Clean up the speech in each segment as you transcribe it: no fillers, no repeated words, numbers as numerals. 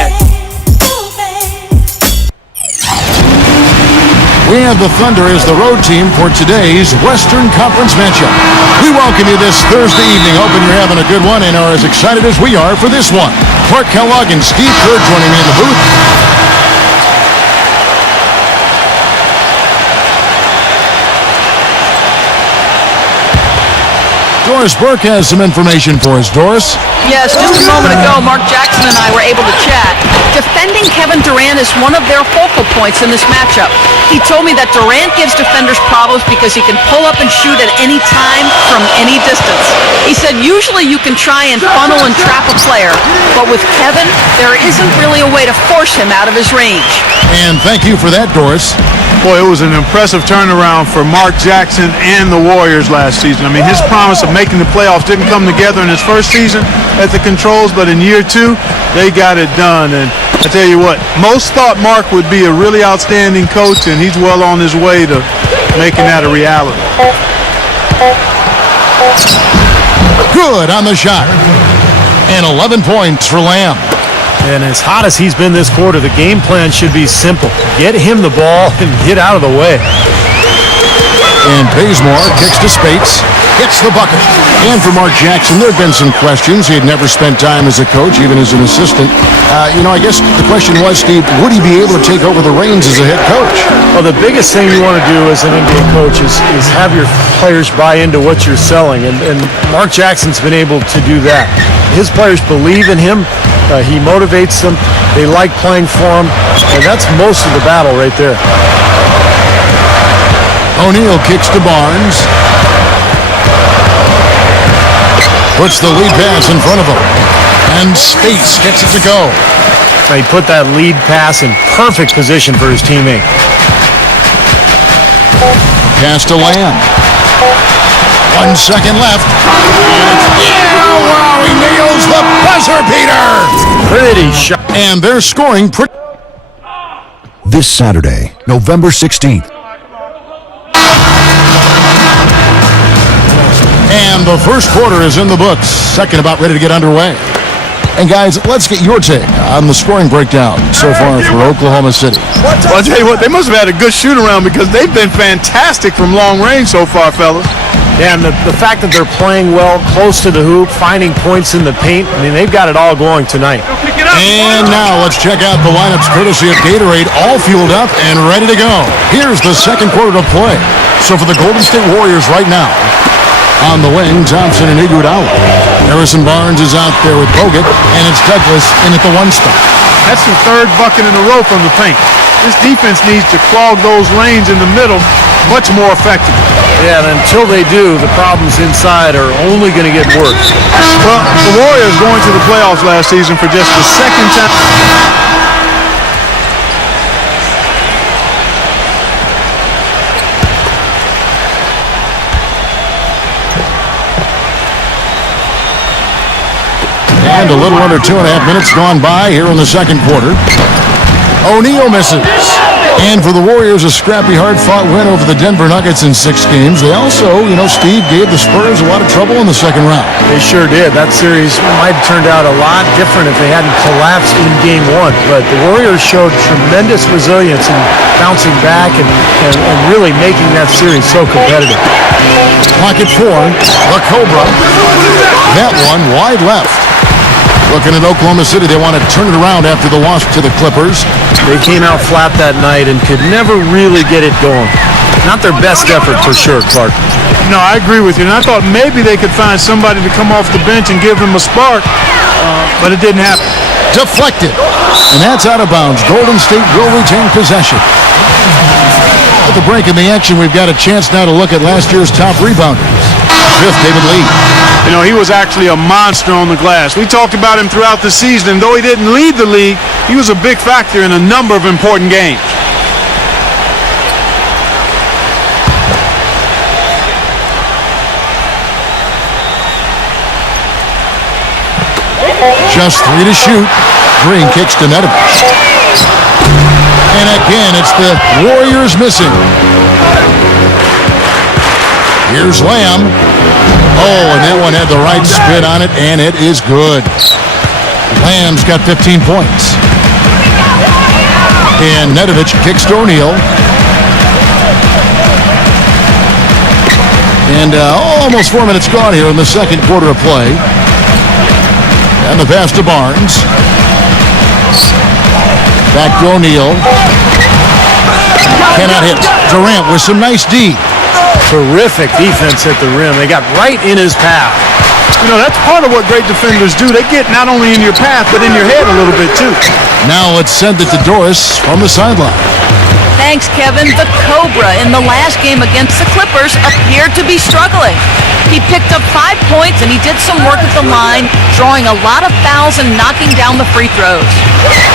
that. We have the Thunder as the road team for today's Western Conference matchup. We welcome you this Thursday evening, hoping you're having a good one and are as excited as we are for this one. Clark Kellogg and Steve Kerr joining me in the booth. Doris Burke has some information for us. Doris? Yes, just a moment ago, Mark Jackson and I were able to chat. Defending Kevin Durant is one of their focal points in this matchup. He told me that Durant gives defenders problems because he can pull up and shoot at any time from any distance. He said usually you can try and funnel and trap a player, but with Kevin, there isn't really a way to force him out of his range. And thank you for that, Doris. Boy, it was an impressive turnaround for Mark Jackson and the Warriors last season. I mean, his promise of making the playoffs didn't come together in his first season at the Controls, but in year two, they got it done. And I tell you what, most thought Mark would be a really outstanding coach, and he's well on his way to making that a reality. Good on the shot. And 11 points for Lamb. And as hot as he's been this quarter, the game plan should be simple. Get him the ball and get out of the way. And Bazemore kicks to Spates, hits the bucket. And for Mark Jackson, there have been some questions. He had never spent time as a coach, even as an assistant. I guess the question was, Steve, would he be able to take over the reins as a head coach? Well, the biggest thing you want to do as an NBA coach is have your players buy into what you're selling. And Mark Jackson's been able to do that. His players believe in him. He motivates them. They like playing for him. And that's most of the battle right there. O'Neal kicks to Barnes. Puts the lead pass in front of him. And Spates gets it to go. He put that lead pass in perfect position for his teammate. Pass to Lamb. 1 second left. Wow, he nails the buzzer beater. Pretty shot. And they're scoring pretty. This Saturday, November 16th. And the first quarter is in the books. Second about ready to get underway. And guys, let's get your take on the scoring breakdown so far for Oklahoma City. Well, I'll tell you what, they must have had a good shoot-around because they've been fantastic from long range so far, fellas. Yeah, and the fact that they're playing well, close to the hoop, finding points in the paint, I mean, they've got it all going tonight. And now let's check out the lineups courtesy of Gatorade, all fueled up and ready to go. Here's the second quarter to play. So for the Golden State Warriors right now, on the wing, Thompson and Iguodala. Harrison Barnes is out there with Bogut, and it's Douglas in at the 1 spot. That's the third bucket in a row from the paint. This defense needs to clog those lanes in the middle much more effectively. Yeah, and until they do, the problems inside are only going to get worse. Well, the Warriors going to the playoffs last season for just the second time. And a little under 2.5 minutes gone by here in the second quarter. O'Neal misses. And for the Warriors, a scrappy, hard-fought win over the Denver Nuggets in 6 games. They also, Steve, gave the Spurs a lot of trouble in the second round. They sure did. That series might have turned out a lot different if they hadn't collapsed in Game 1. But the Warriors showed tremendous resilience in bouncing back and really making that series so competitive. Pocket 4, the Cobra. That one wide left. Looking at Oklahoma City, they want to turn it around after the loss to the Clippers. They came out flat that night and could never really get it going. Not their best effort for sure, Clark. No, I agree with you. And I thought maybe they could find somebody to come off the bench and give them a spark, but it didn't happen. Deflected. And that's out of bounds. Golden State will retain possession. At the break in the action, we've got a chance now to look at last year's top rebounders. Fifth, David Lee. He was actually a monster on the glass. We talked about him throughout the season, and though he didn't lead the league, he was a big factor in a number of important games. Just 3 to shoot. Green kicks to Nedovic. And again, it's the Warriors missing. Here's Lamb. Oh, and that one had the right spin on it, and it is good. Lamb's got 15 points. And Nedovic kicks to O'Neal. And almost 4 minutes gone here in the second quarter of play. And the pass to Barnes. Back to O'Neal. Cannot hit. Durant with some nice D. Terrific defense at the rim. They got right in his path. You know, that's part of what great defenders do. They get not only in your path, but in your head a little bit, too. Now let's send it to Doris from the sideline. Thanks, Kevin. The Cobra in the last game against the Clippers appeared to be struggling. He picked up 5 points and he did some work at the line, drawing a lot of fouls and knocking down the free throws.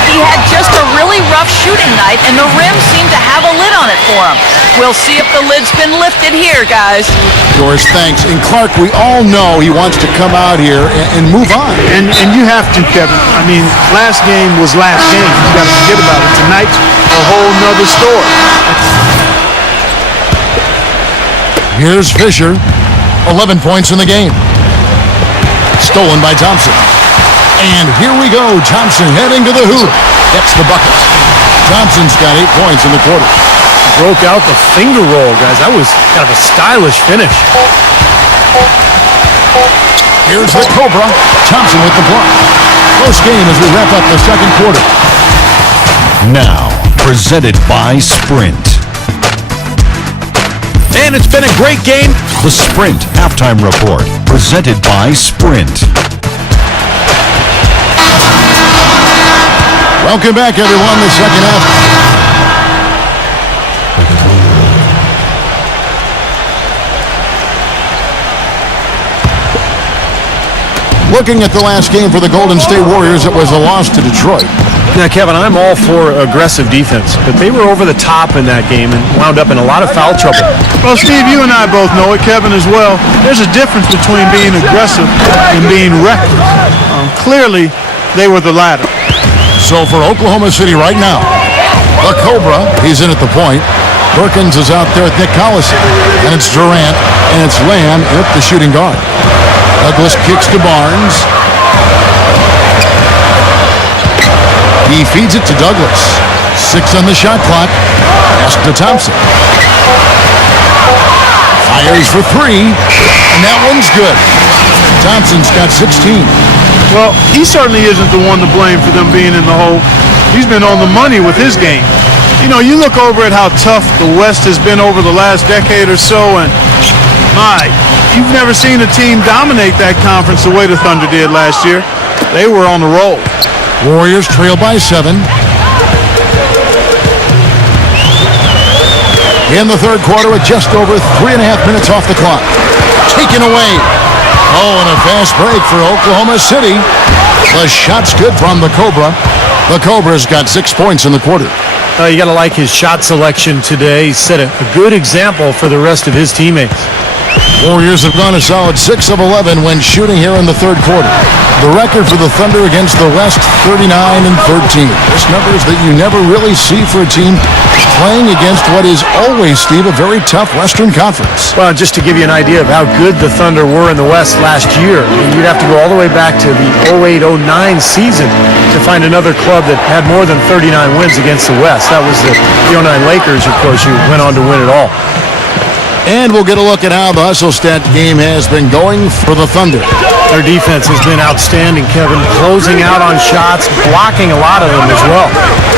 He had just a really rough shooting night and the rim seemed to have a lid on it for him. We'll see if the lid's been lifted here, guys. Doris, thanks. And Clark, we all know he wants to come out here and move on. And you have to, Kevin. I mean, last game was last game. You got to forget about it. Tonight's a whole nother story. Here's Fisher. 11 points in the game. Stolen by Thompson. And here we go. Thompson heading to the hoop. Gets the bucket. Thompson's got 8 points in the quarter. Broke out the finger roll, guys. That was kind of a stylish finish. Here's the Cobra. Thompson with the block. Close game as we wrap up the second quarter. Now, presented by Sprint. And it's been a great game. The Sprint Halftime Report, presented by Sprint. Welcome back, everyone. The second half. Looking at the last game for the Golden State Warriors, it was a loss to Detroit. Now, Kevin, I'm all for aggressive defense, but they were over the top in that game and wound up in a lot of foul trouble. Well, Steve, you and I both know it, Kevin as well. There's a difference between being aggressive and being reckless. Clearly, they were the latter. So for Oklahoma City right now, the Cobra, he's in at the point. Perkins is out there with Nick Collison. And it's Durant, and it's Lamb at the shooting guard. Douglas kicks to Barnes. He feeds it to Douglas. 6 on the shot clock. Pass to Thompson. Fires for 3, and that one's good. Thompson's got 16. Well, he certainly isn't the one to blame for them being in the hole. He's been on the money with his game. You know, you look over at how tough the West has been over the last decade or so, and my, you've never seen a team dominate that conference the way the Thunder did last year. They were on the roll. Warriors trail by 7. In the third quarter with just over 3.5 minutes off the clock. Taken away. Oh, and a fast break for Oklahoma City. The shot's good from the Cobra. The Cobra's got 6 points in the quarter. You got to like his shot selection today. He set a good example for the rest of his teammates. Warriors have gone a solid 6 of 11 when shooting here in the third quarter. The record for the Thunder against the West, 39 and 13. This numbers that you never really see for a team playing against what is always, Steve, a very tough Western Conference. Well, just to give you an idea of how good the Thunder were in the West last year, you'd have to go all the way back to the 08-09 season to find another club that had more than 39 wins against the West. That was the 09 Lakers, of course, who went on to win it all. And we'll get a look at how the hustle stat game has been going for the Thunder. Their defense has been outstanding, Kevin, closing out on shots, blocking a lot of them as well.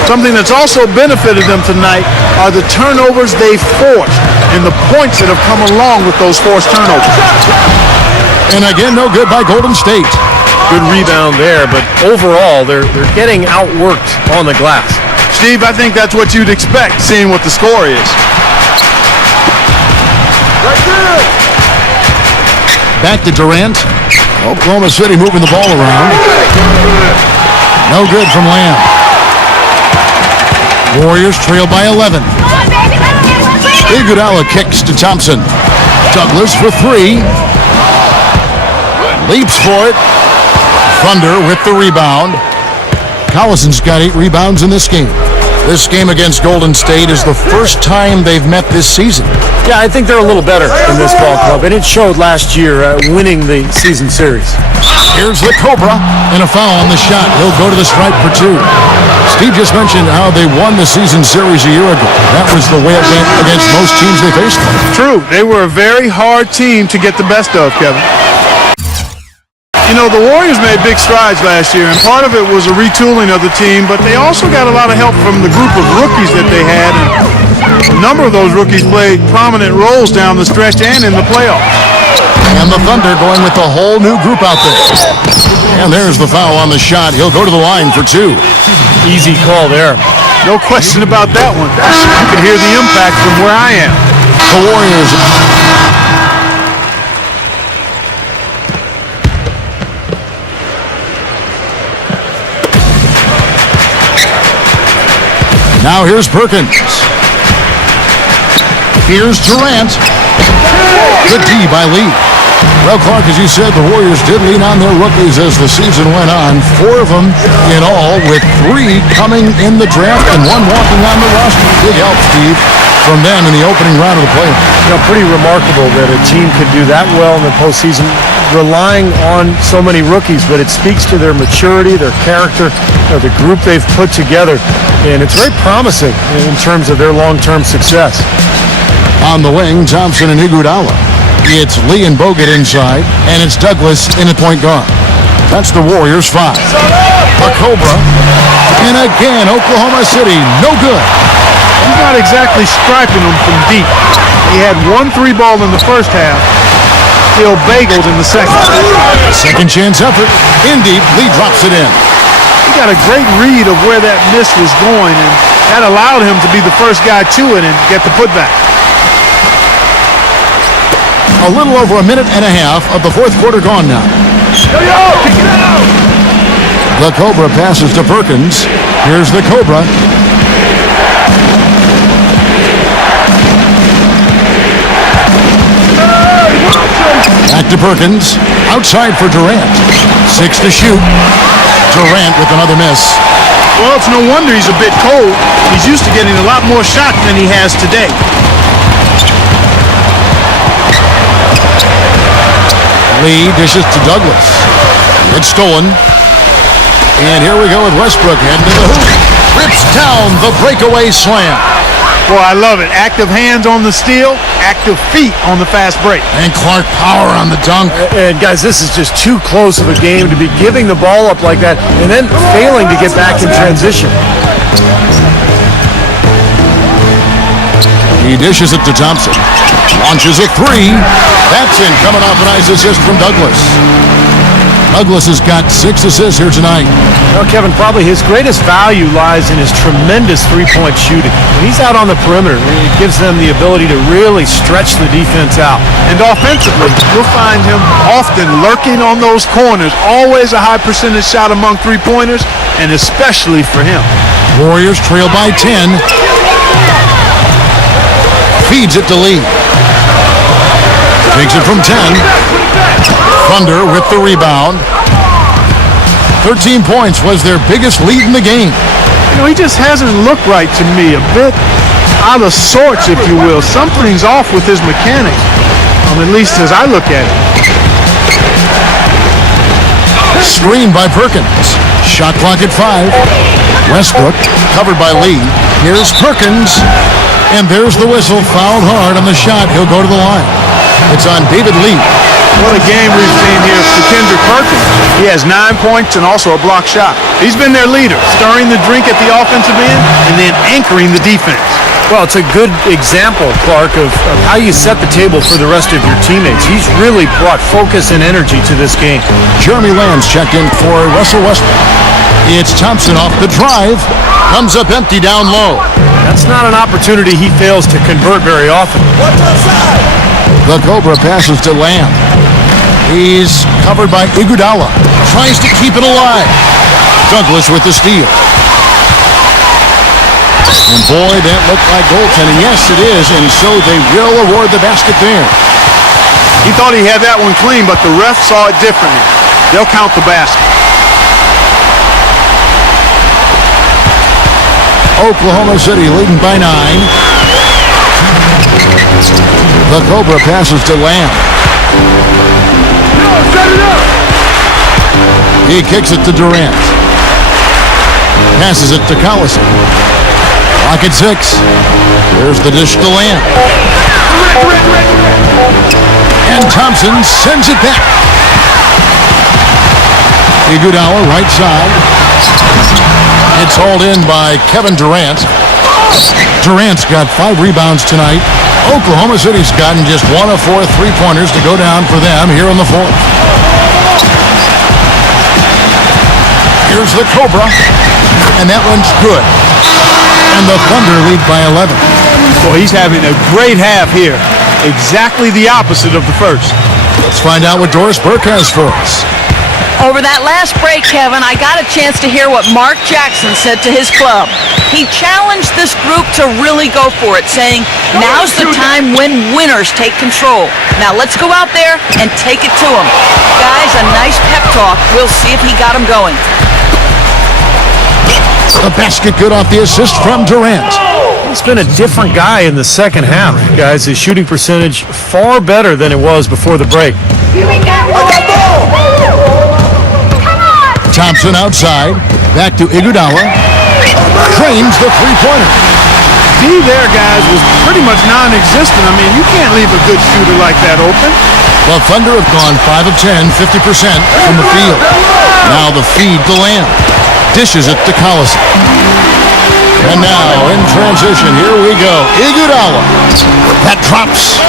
Something that's also benefited them tonight are the turnovers they've forced and the points that have come along with those forced turnovers. And again, no good by Golden State. Good rebound there, but overall, they're getting outworked on the glass. Steve, I think that's what you'd expect, seeing what the score is. Back to Durant. Oklahoma City moving the ball around. No good from Lamb. Warriors trail by 11. Iguodala kicks to Thompson. Douglas for 3. Leaps for it. Thunder with the rebound. Collison's got 8 rebounds in this game. This game against Golden State is the first time they've met this season. Yeah, I think they're a little better in this ball club, and it showed last year winning the season series. Here's the Cobra, and a foul on the shot. He'll go to the stripe for 2. Steve just mentioned how they won the season series a year ago. That was the way it went against most teams they faced. True. They were a very hard team to get the best of, Kevin. You know, the Warriors made big strides last year, and part of it was a retooling of the team, but they also got a lot of help from the group of rookies that they had, and a number of those rookies played prominent roles down the stretch and in the playoffs. And the Thunder going with a whole new group out there. And there's the foul on the shot. He'll go to the line for 2. Easy call there. No question about that one. You can hear the impact from where I am. The Warriors. Now here's Perkins. Here's Durant. Good D by Lee. Well, Clark, as you said, the Warriors did lean on their rookies as the season went on. 4 of them in all, with 3 coming in the draft and 1 walking on the roster. Big help, Steve, from them in the opening round of the playoffs. You know, pretty remarkable that a team could do that well in the postseason, relying on so many rookies, but it speaks to their maturity, their character, the group they've put together, and it's very promising in terms of their long-term success. On the wing, Thompson and Iguodala. It's Lee and Bogut inside, and it's Douglas in the point guard. That's the Warriors 5. A Cobra, and again, Oklahoma City, no good. He's not exactly striping them from deep. He had 1 3-ball in the first half, still bageled in the second. Second chance effort. In deep, Lee drops it in. He got a great read of where that miss was going, and that allowed him to be the first guy to it and get the putback. A little over a minute and a half of the 4th quarter gone now. The Cobra passes to Perkins. Here's the Cobra. Back to Perkins. Outside for Durant. 6 to shoot. Durant with another miss. Well, it's no wonder he's a bit cold. He's used to getting a lot more shots than he has today. Lee dishes to Douglas. It's stolen. And here we go with Westbrook heading to the hoop. Rips down the breakaway slam. Boy, I love it. Active hands on the steal, active feet on the fast break. And Clark power on the dunk. And guys, this is just too close of a game to be giving the ball up like that and then failing to get back in transition. He dishes it to Thompson. Launches a 3. That's in, coming off a nice assist from Douglas. Douglas has got 6 assists here tonight. Well, Kevin, probably his greatest value lies in his tremendous three-point shooting. When he's out on the perimeter, it gives them the ability to really stretch the defense out. And offensively, you'll find him often lurking on those corners. Always a high percentage shot among three-pointers, and especially for him. Warriors trail by 10. Feeds it to Lee. Takes it from 10. Thunder with the rebound. 13 points was their biggest lead in the game. You know, he just hasn't looked right to me. A bit out of sorts, if you will. Something's off with his mechanics, at least as I look at it. Screen by Perkins. Shot clock at 5. Westbrook covered by Lee. Here's Perkins. And there's the whistle. Fouled hard on the shot. He'll go to the line. It's on David Lee. What a game we've seen here for Kendrick Perkins. He has 9 points and also a block shot. He's been their leader, stirring the drink at the offensive end and then anchoring the defense. Well, it's a good example, Clark, of how you set the table for the rest of your teammates. He's really brought focus and energy to this game. Jeremy Lamb's checked in for Russell Westbrook. It's Thompson off the drive. Comes up empty down low. That's not an opportunity he fails to convert very often. The Cobra passes to Lamb. He's covered by Iguodala. Tries to keep it alive. Douglas with the steal. And boy, that looked like goaltending. Yes, it is, and so they will award the basket there. He thought he had that one clean, but the ref saw it differently. They'll count the basket. Oklahoma City leading by 9. The Cobra passes to Lamb. He kicks it to Durant. Passes it to Collison. Clock at 6. Here's the dish to Lamb. And Thompson sends it back. Iguodala, right side. It's hauled in by Kevin Durant. Durant's got 5 rebounds tonight. Oklahoma City's gotten just 1 of 4 3-pointers to go down for them here in the 4th. Here's the Cobra, and that one's good. And the Thunder lead by 11. Well, he's having a great half here. Exactly the opposite of the first. Let's find out what Doris Burke has for us. Over that last break, Kevin, I got a chance to hear what Mark Jackson said to his club. He challenged this group to really go for it, saying, now's the time when winners take control. Now let's go out there and take it to them. Guys, a nice pep talk. We'll see if he got them going. The basket good off the assist from Durant. He's been a different guy in the second half, guys. His shooting percentage far better than it was before the break. Thompson outside. Back to Iguodala. Trains the three-pointer. D there, guys, was pretty much non-existent. I mean, you can't leave a good shooter like that open. The Thunder have gone 5 of 10, 50% from the field. Now the feed to Lamb. Dishes it to Collison. And now, in transition, here we go. Iguodala. That drops.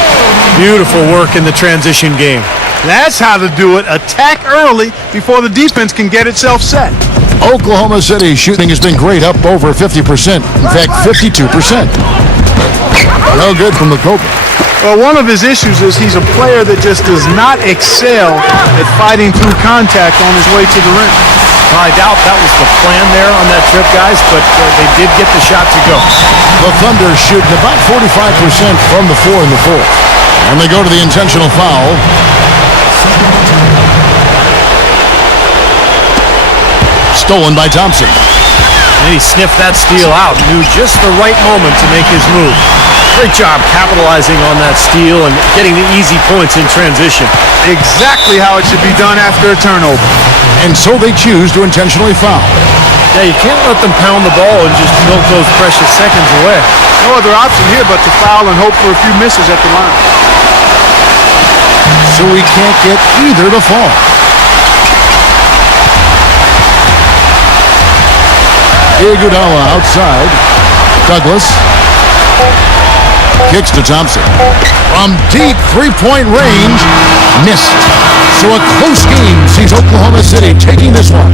Beautiful work in the transition game. That's how to do it. Attack early before the defense can get itself set. Oklahoma City shooting has been great, up over 50%. In fact, 52%. No good from the Cobra. Well, one of his issues is he's a player that just does not excel at fighting through contact on his way to the rim. I doubt that was the plan there on that trip, guys, but they did get the shot to go. The Thunder shooting about 45% from the 4 in the 4th. And they go to the intentional foul. Stolen by Thompson. And he sniffed that steal out, knew just the right moment to make his move. Great job capitalizing on that steal and getting the easy points in transition. Exactly how it should be done after a turnover. And so they choose to intentionally foul. Yeah, you can't let them pound the ball and just milk those precious seconds away. No other option here but to foul and hope for a few misses at the line. So we can't get either to fall. Iguodala outside. Douglas kicks to Thompson. From deep three-point range, missed. So a close game sees Oklahoma City taking this one.